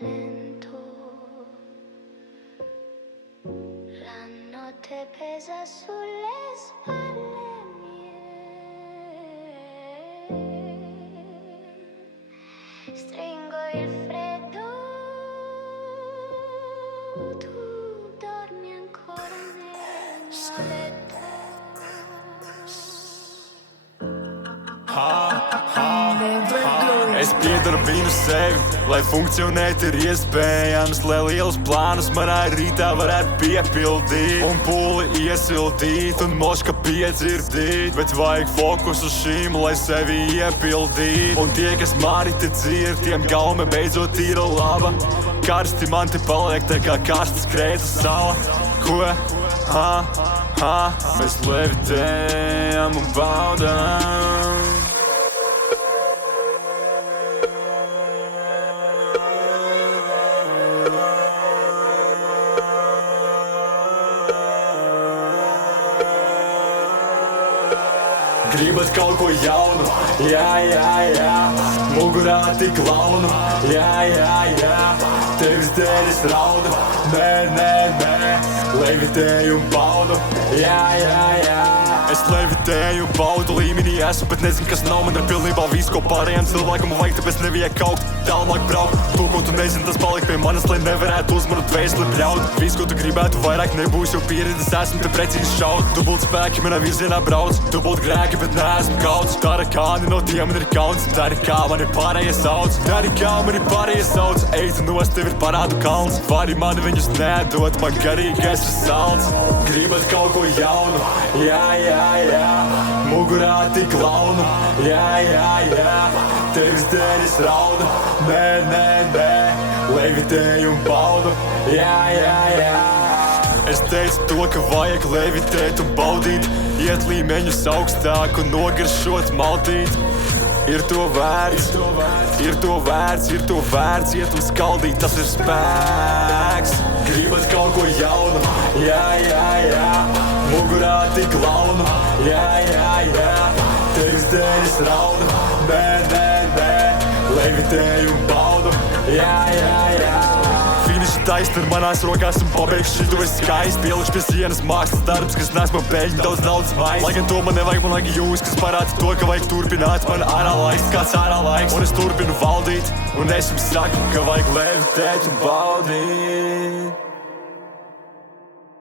lento. La notte pesa sulle spalle mie. Stringo il freddo, tu dormi ancora nel mio letto. Es piedaru viņu sevi, lai funkcionētu ir iespējams, lai lielus plānus manā rītā varētu piepildīt un pūli iesildīt un moška piedzirdīt, bet vajag fokus uz šīm, lai sevi iepildīt. Un tie, kas mani te dzird, tiem gaume beidzot ir laba. Karsti man te paliek tā kā karstas krētas sala. Ko? Mēs levitējam un baudām. Gribat kaut ko jaunu, jā, mugurā tik launu, jā, tevis dēļ es raudu, nē, levitēju un baudu, jā. Es levitēju un baudu līmenī esmu, bet nezinu, kas nav man ar pilnībā visu, ko pārējiem cilvēkam vajag, tāpēc nevajag kaut tālāk braukt. To, ko tu nezini, tas paliek pie manas, lai nevarētu uzmanu dvēseli bļaut. Visu, ko tu gribētu vairāk, nebūs jau pieredzes, esmu te precīzi šaut. Dubult spēki manā virzienā brauc, dubult grēki, bet neesmu kauts. Dara kādi no tiem man ir kauns, dari kā mani pārējie sauc. Ej tu nost, tev ir parādu kalns. Vari mani viņus nedot, man garīgais ir salds. Gribat kaut ko jaunu, jā, mugurā tik launu, jā, tevis dēļ es raudu, nē, levitēju un baudu, jā. Es teicu to, ka vajag levitēt un baudīt, iet līmeņus augstāk un nogaršot maltīt. Ir to vērts, iet un skaldīt, tas ir spēks. Gribat kaut ko jaunu, jā, mugurā tik launu, jā, tevis dēļ es raudu, nē, levitēju un baudu, jā. Finiša taisni ir manās rokās un pabeigšu šito ir skaisti. Pielišu pie sienas mākslas darbs, kas nes man pēļņi daudz mais. Lai gan to man nevajag, man vajag jūs, kas parāda to, ka vajag turpināt. Man ārā laiks, kāds ārā laiks, un es turpinu valdīt. Un es jums saku, ka vajag levitēt un baudīt.